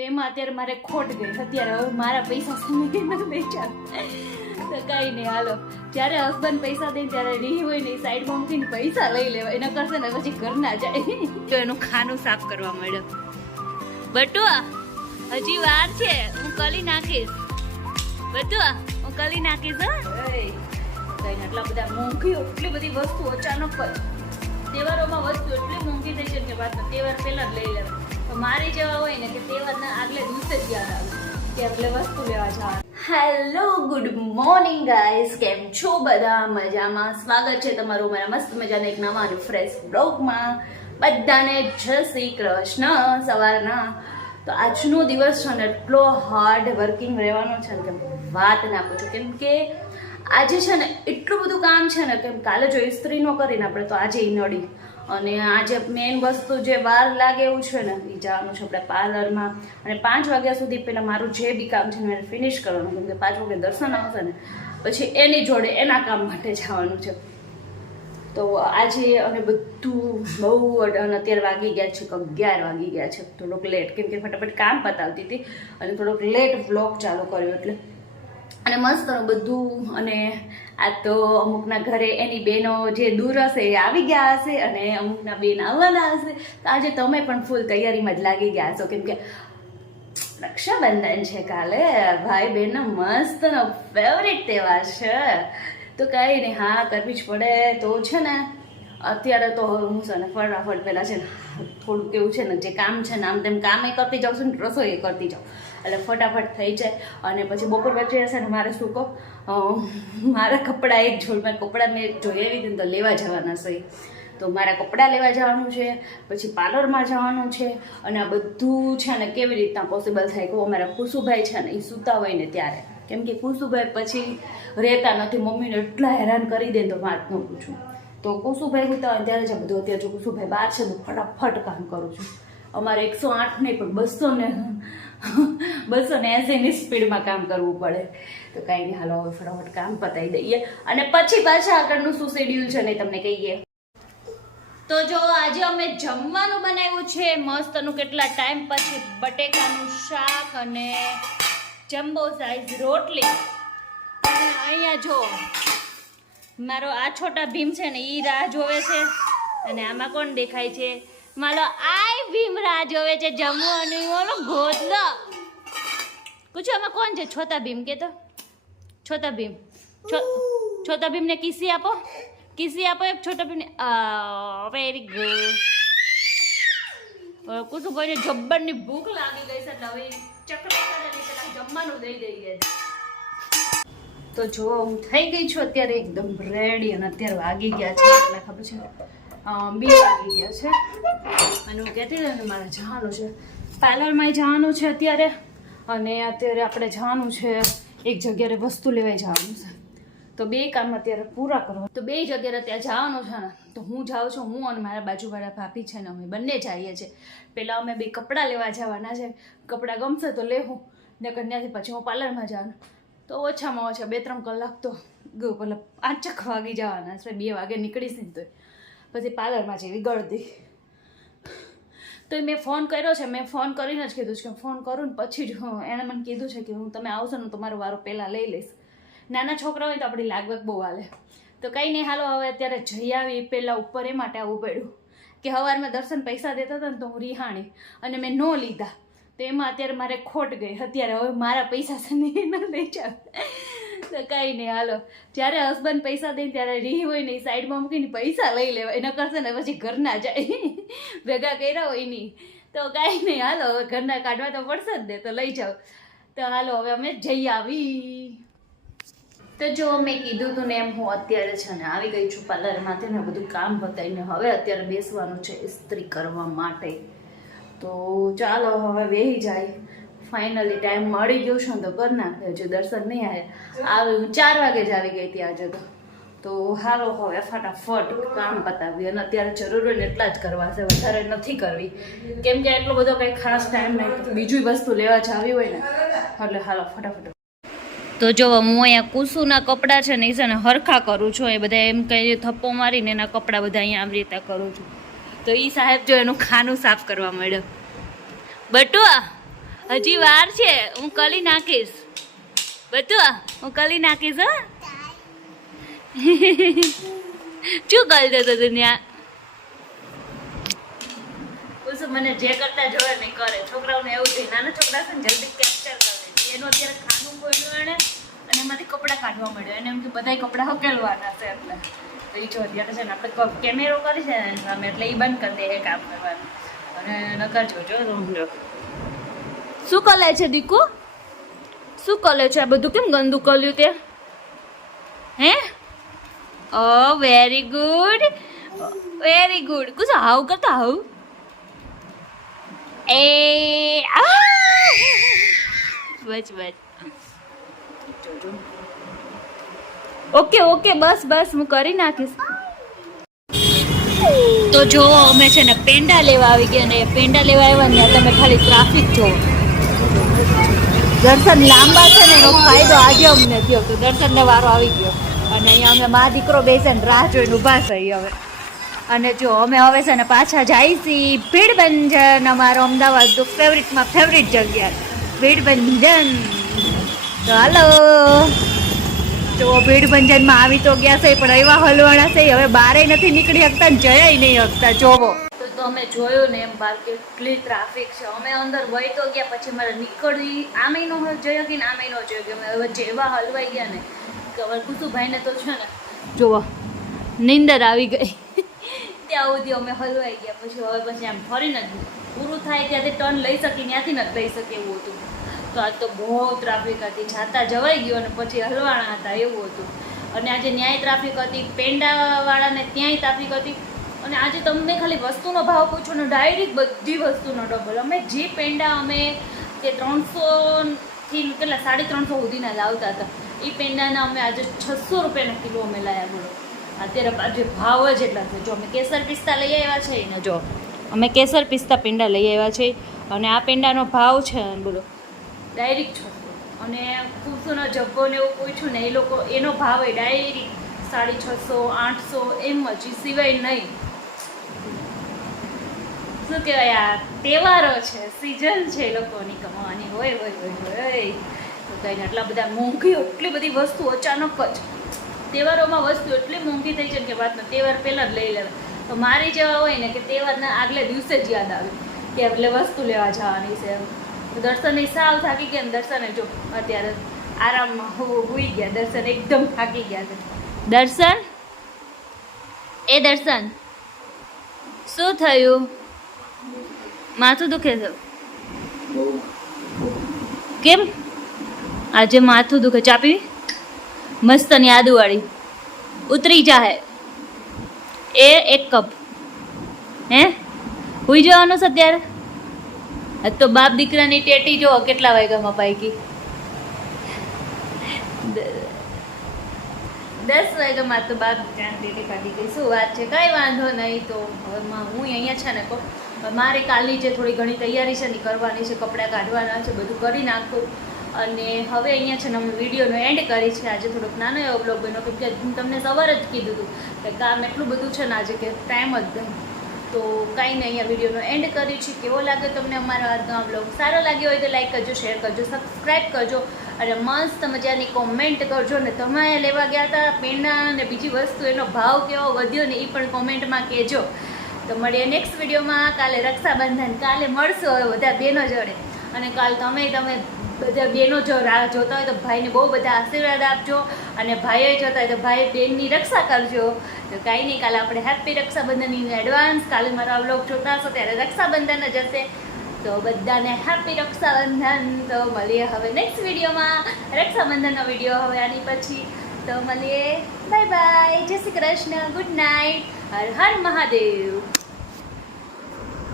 તો એમાં અત્યારે મારે ખોટ ગઈ. અત્યારે હવે મારા પૈસા સમય લઈ ચાલ તો કઈ નહીં, હાલો જ્યારે હસબન્ડ પૈસા દે ત્યારે રીહ હોય ને સાઈડમાં મૂકીને પૈસા લઈ લેવા, એના કરશે ને પછી ઘર ના જાય. તો એનું ખાનું સાફ કરવા મળ્યો. બટુઆ હજી વાર છે, હું કલી નાખીશ. બટુઆ હું કલી નાખીશ. એટલા બધા મોંઘી, એટલી બધી વસ્તુ અચાનક જ તહેવારોમાં વસ્તુ એટલી મોંઘી થઈ છે કે વાત તહેવાર પહેલા જ લઈ લેવા. તો મારી જેવા હોય ને કે તહેવારના આગલે દિવસે જ યાદ આવે કે એટલે વસ્તુ લેવા જવા. હેલો ગુડ મોર્નિંગ ગાઈઝ, કેમ છો બધા? મજામાં? સ્વાગત છે તમારું મારા મસ્ત મજાના એક નવા ફ્રેશ બ્લોગમાં. બધાને જય શ્રી કૃષ્ણ. સવારના તો આજનો દિવસ છે ને એટલો હાર્ડ વર્કિંગ રહેવાનો છે ને કે વાત ના પૂછો. કેમ કે આજે છે ને એટલું બધું કામ છે ને કેમ કાલે જો ઇસ્ત્રી ન કરીને આપણે તો આજે નડી. અને આજે મેઇન વસ્તુ જે વાર લાગે એવું છે ને એ જવાનું છે આપણે પાર્લરમાં. અને 5 વાગ્યા સુધી પહેલાં મારું જે બી કામ છે ને એને ફિનિશ કરવાનું. કેમ કે 5 વાગે દર્શન આવશે ને પછી એની જોડે એના કામ માટે જવાનું છે. તો આજે અને બધું બહુ અને અત્યારે વાગી ગયા છે 11 વાગી ગયા છે. થોડોક લેટ, કેમ કે ફટાફટ કામ પતાવતી હતી અને થોડોક લેટ વ્લોગ ચાલુ કર્યો એટલે. અને મસ્ત બધું. અને આ તો અમુકના ઘરે એની બહેનો જે દૂર હશે એ આવી ગયા હશે અને અમુકના બેન આવવાના હશે. તો આજે તમે પણ ફૂલ તૈયારીમાં જ લાગી ગયા છો. કેમ કે રક્ષાબંધન છે કાલે. ભાઈ બહેનનો મસ્તનો ફેવરેટ તહેવાર છે. તો કંઈ નહીં, હા કરવી જ પડે. તો છે ને અત્યારે તો હવે હું છે ને ફટાફટ પહેલાં છે ને થોડુંક એવું છે ને જે કામ છે ને આમ તેમ કામ એ કરતી જાઉં છું ને રસોઈ એ કરતી જાઉં એટલે ફટાફટ થઈ જાય. અને પછી બપોર વચ્ચે હશે ને મારે શું કહો, મારા કપડાં એક જોડ, મારા કપડાં મેં જોઈ આવી હતી ને તો લેવા જવાના છે. તો મારા કપડાં લેવા જવાનું છે, પછી પાર્લરમાં જવાનું છે. અને આ બધું છે ને કેવી રીતના પોસિબલ થાય કે અમારા કુસુભાઈ છે ને એ સૂતા હોય ને ત્યારે. કેમ કે કુસુભાઈ પછી રહેતા નથી, મમ્મીને એટલા હેરાન કરી દે તો વાત ન પૂછું. તો કુસુભાઈ સૂતા હોય ત્યારે જ બધું. અત્યારે જો કુસુભાઈ બહાર છે તો ફટાફટ કામ કરું છું. અમારે 108 નહીં પણ 280ની સ્પીડમાં કામ કરવું પડે. તો કાંઈ નહીં, હાલો હવે ફટાફટ કામ પતાવી દઈએ અને પછી પાછા આગળનું શું શેડ્યુલ છે ને તમને કહીએ. તો જો આજે અમે જમવાનું બનાવ્યું છે મસ્તનું, કેટલા ટાઈમ પછી બટેકાનું શાક અને જમ્બો સાઈઝ રોટલી. અને અહીંયા જો મારો આ છોટા ભીમ છે ને એ રાહ જોવે છે. અને આમાં કોણ દેખાય છે? મારો આય ભીમ રાહ જોવે છે જમવાનું. ઓલો ગોદલો પૂછો આમાં કોણ છે? છોટા ભીમ કે તો છોટા ભીમ. છોટા ભીમને કિસી આપો, કિસી આપો એક છોટા ભીમને. Very good. કુસુભાઈને જબ્બરની ભૂખ લાગી ગઈ છે એટલે હવે ચકલા જમવાનું દઈ દઈએ. તો જો હું થઈ ગઈ છું અત્યારે એકદમ રેડી. અને અત્યારે વાગી ગયા છે એટલે ખબર છે 2 વાગી ગયા છે. અને હું કહેતી હતી ને મારે જવાનું છે પાર્લરમાં જવાનું છે અત્યારે. અને અત્યારે આપણે જવાનું છે એક જગ્યાએ વસ્તુ લેવાઈ જવાનું છે. તો 2 કામ અત્યારે પૂરા કરવા. તો 2 જગ્યાએ ત્યાં જવાનું છે ને. તો હું જાઉં છું, હું અને મારા બાજુવાળા ભાભી છે ને અમે બંને જઈએ છીએ. પહેલાં અમે 2 કપડાં લેવા જવાના છે. કપડાં ગમશે તો લેવું ને કન્યાથી પછી હું પાર્લરમાં જવાનું. તો ઓછામાં ઓછા 2-3 કલાક તો મતલબ 5 વાગી જવાના છે. 2 વાગે નીકળીશ ને તો પછી પાર્લરમાં જેવી ગળદી. તો મેં ફોન કર્યો છે, મેં ફોન કરીને જ કીધું છે કે ફોન કરું ને પછી જ એણે મને કીધું છે કે હું તમે આવશો ને તમારો વારો પહેલાં લઈ લઈશ. નાના છોકરા હોય તો આપણી લાગવગ બહુ હાલે. તો કંઈ નહીં, હાલો હવે અત્યારે જઈ આવી. પહેલાં ઉપર એ માટે આવવું પડ્યું કે સવારમાં દર્શન પૈસા દેતા હતા ને તો હું રિહાણી અને મેં ન લીધા. તો એમાં અત્યારે મારે ખોટ ગઈ. અત્યારે હવે મારા પૈસા છે ને એ ન લઈ જાવ. તો કંઈ નહીં, હાલો જ્યારે હસબન્ડ પૈસા દે ત્યારે રીહ હોય ને એ સાઈડમાં મૂકીને પૈસા લઈ લેવા, એના કરશે ને પછી ઘરના જાય ભેગા કર્યા હોય નહીં. તો કાંઈ નહીં, હાલો હવે ઘરના કાઢવા તો પડશે જ ને, તો લઈ જાઓ. તો હાલો હવે અમે જઈ આવી. તો જો મેં કીધું હતું ને એમ હું અત્યારે છે ને આવી ગઈ છું પાર્લરમાંથી ને બધું કામ બતાવીને હવે અત્યારે બેસવાનું છે ઇસ્ત્રી કરવા માટે. તો ચાલો હવે બેસી જાય. ફાઇનલી ટાઈમ મળી ગયો છે ને તો કરી નાખે. હજુ દર્શન નહીં આવે. હું 4 વાગે જ આવી ગઈ હતી આજે તો હાલો હવે ફટાફટ કામ પતાવી. અને અત્યારે જરૂર હોય ને એટલા જ કરવા છે, વધારે નથી કરવી. કેમ કે એટલો બધો કંઈ ખાસ ટાઈમ નહીં, બીજી વસ્તુ લેવા જાવી હોય ને એટલે હાલો ફટાફટ. તો જો હું અહીંયા કુસુના કપડાં છે ને એ છે ને હરખા કરું છું. એ બધા એમ કંઈ થપ્પો મારીને એના કપડાં બધા અહીંયા આવી રીતે કરું છું. તો એ સાહેબ જો એનું ખાનું સાફ કરવા મળ્યો. બટુઆ હજી વાર છે, હું કલી નાખીશ બધું, હું કલી નાખીશ. હો શું કરી દેતો દુનિયા મને જે કરતા જોવે નહીં કરે. છોકરાઓને એવું છે, નાના છોકરા છે ને જલ્દી કેપ્ચર કરે. એનું અત્યારે ખાનું બોલ્યું એને અને એમાંથી કપડાં કાઢવા મળ્યો એને એમ કે બધા કપડાં હકેલવાના છે. એટલે તો એ જો અત્યારે છે ને આપણે કેમેરો કરી છે ને સામે એટલે એ બંધ કરી દે કામ કરવાનું. અને નકર જોજો રૂમજો શું કલે છે દીકુ, શું કલે છે? આ બધું કેમ ગંદુ કર્યું તે? હે ઓ વેરી ગુડ વેરી ગુડ. કુછ હાવ કરતા હાવ એ બસ બસ ઓકે ઓકે બસ બસ હું કરી નાખીશ. તો જો અમે છે ને પેંડા લેવા આવી ગયા ને પેંડા લેવા આવ્યા ને તમે ખાલી ટ્રાફિક જોવો. દર્શન લાંબા છે ને એનો ફાયદો આજે અમને થયો. તો દર્શનને વારો આવી ગયો અને અહીંયા અમે મા દીકરો બેસે ને રાહ જોઈને ઊભા થઈ હવે. અને જો અમે હવે છે ને પાછા જઈશી ભીડભંજન, અમારો અમદાવાદ ફેવરિટમાં ફેવરિટ જગ્યા ભીડભંજન. તો હાલો જો ભીડભંજનમાં આવી તો ગયા છે પણ એવા હલવાણા છે હવે બારે નથી નીકળી શકતા ને જયા નહીં શકતા. જોવો તો અમે જોયું ને એમ બહાર કેટલી ટ્રાફિક છે. અમે અંદર વહી તો ગયા પછી મારે નીકળી આમે નો જોયો કે આમે નો જોયો કે અમે હવે જેવા હલવાઈ ગયા ને કે હવે કુસુભાઈને તો છે ને જોવો નીંદર આવી ગઈ. ત્યાં સુધી અમે હલવાઈ ગયા પછી હવે પછી આમ ફરીને પૂરું થાય ત્યાંથી ટર્ન લઈ શકી ત્યાંથી નથી લઈ શકે એવું હતું. તો આજ તો બહુ ટ્રાફિક હતી, જાતા જવાઈ ગયો અને પછી હલવાણા હતા એવું હતું. અને આજે ન્યાય ટ્રાફિક હતી, પેંડાવાળાને ત્યાંય ટ્રાફિક હતી. અને આજે તમને ખાલી વસ્તુનો ભાવ પૂછો ને ડાયરેક્ટ બધી વસ્તુનો ડબલ. અમે જે પેંડા અમે તે 300થી કેટલા 350 સુધીના લાવતા હતા એ પેંડાના અમે આજે 600 રૂપિયાના કિલો અમે લાવ્યા. બોલો અત્યારે આજે ભાવ જ એટલા છે. જો અમે કેસર પિસ્તા લઈ આવ્યા છે ને જો અમે કેસર પિસ્તા પેંડા લઈ આવ્યા છે અને આ પેંડાનો ભાવ છે બોલો ડાયરેક્ટ 600. અને કુસુનો જબ્બો ને એવું પૂછ્યું ને એ લોકો એનો ભાવ એ ડાયરેક્ટ 650 800 એમ જ સિવાય નહીં. શું કહેવાય આ તહેવારો છે, સિઝન છે, એ લોકોની કમાવાની હોય હોય હોય હોય તો કંઈને આટલા બધા મોંઘી એટલી બધી વસ્તુ અચાનક જ તહેવારોમાં વસ્તુ એટલી મોંઘી થઈ છે કે વાતનો તહેવાર પહેલાં જ લઈ લેવાય. તો મારી જેવા હોય ને કે તહેવારના આગલે દિવસે જ યાદ આવે કે એટલે વસ્તુ લેવા જવાની છે. તો દર્શનની સાવ થાકી ગયા ને દર્શને જો અત્યારે આરામમાં હોઈ ગયા. દર્શન એકદમ થાકી ગયા છે. દર્શન એ દર્શન શું થયું? માથું દુખે છે કેમ? આજે માથું દુખે. ચા પીવી મસ્ત ની આદુવાળી ઉતરી જાહે એ 1 કપ. હે હુઈ જવાનું છે અત્યારે? તો બાપ દીકરાની ટેટી જો કેટલા વાગ્યામાં પાકી 10 વાગ્યામાં તો બાપ દીકરાની ટેટી પાકી ગઈ. શું વાત છે, કાંઈ વાંધો નહીં. તો હવે હું અહીંયા છે ને મારે કાલની જે થોડી ઘણી તૈયારી છે ને કરવાની છે, કપડાં કાઢવાના છે, બધું કરી નાખું. અને હવે અહીંયા છે ને અમે વિડીયોનો એન્ડ કરી છે. આજે થોડોક નાનો એવો બ્લોગ બન્યો કેમ કે હું તમને સવારે જ કીધું હતું કે કામ એટલું બધું છે ને આજે કે ટાઈમ જ નહીં. તો કાંઈ નહીં અહીંયા વિડીયોનો એન્ડ કરી છે. કેવો લાગ્યો તમને અમારો આજનો આ બ્લોગ? સારો લાગ્યો હોય તો લાઈક કરજો, શેર કરજો, સબસ્ક્રાઈબ કરજો અને મસ્ત મજાની કોમેન્ટ કરજો. ને તમે લેવા ગયા હતા પેંડા અને બીજી વસ્તુ એનો ભાવ કેવો વધ્યો ને એ પણ કોમેન્ટમાં કહેજો. તો મળીએ નેક્સ્ટ વિડીયોમાં. કાલે રક્ષાબંધન, કાલે મળશો હવે બધા બહેનો જોડે. અને કાલ તમે બધા બહેનો જો રાહ જોતા હોય તો ભાઈને બહુ બધા આશીર્વાદ આપજો અને ભાઈઓ જોતા હોય તો ભાઈ બહેનની રક્ષા કરજો. તો કાંઈ નહીં, કાલે આપણે હેપી રક્ષાબંધનની એડવાન્સ. કાલે મારો આ વ્લોગ જોતા હશો ત્યારે રક્ષાબંધન જ હશે. તો બધાને હેપી રક્ષાબંધન. તો મળીએ હવે નેક્સ્ટ વિડીયોમાં, રક્ષાબંધનનો વિડીયો હવે આની પછી. તો મળીએ, બાય બાય, જય શ્રી કૃષ્ણ, ગુડ નાઇટ, હર હર મહાદેવ.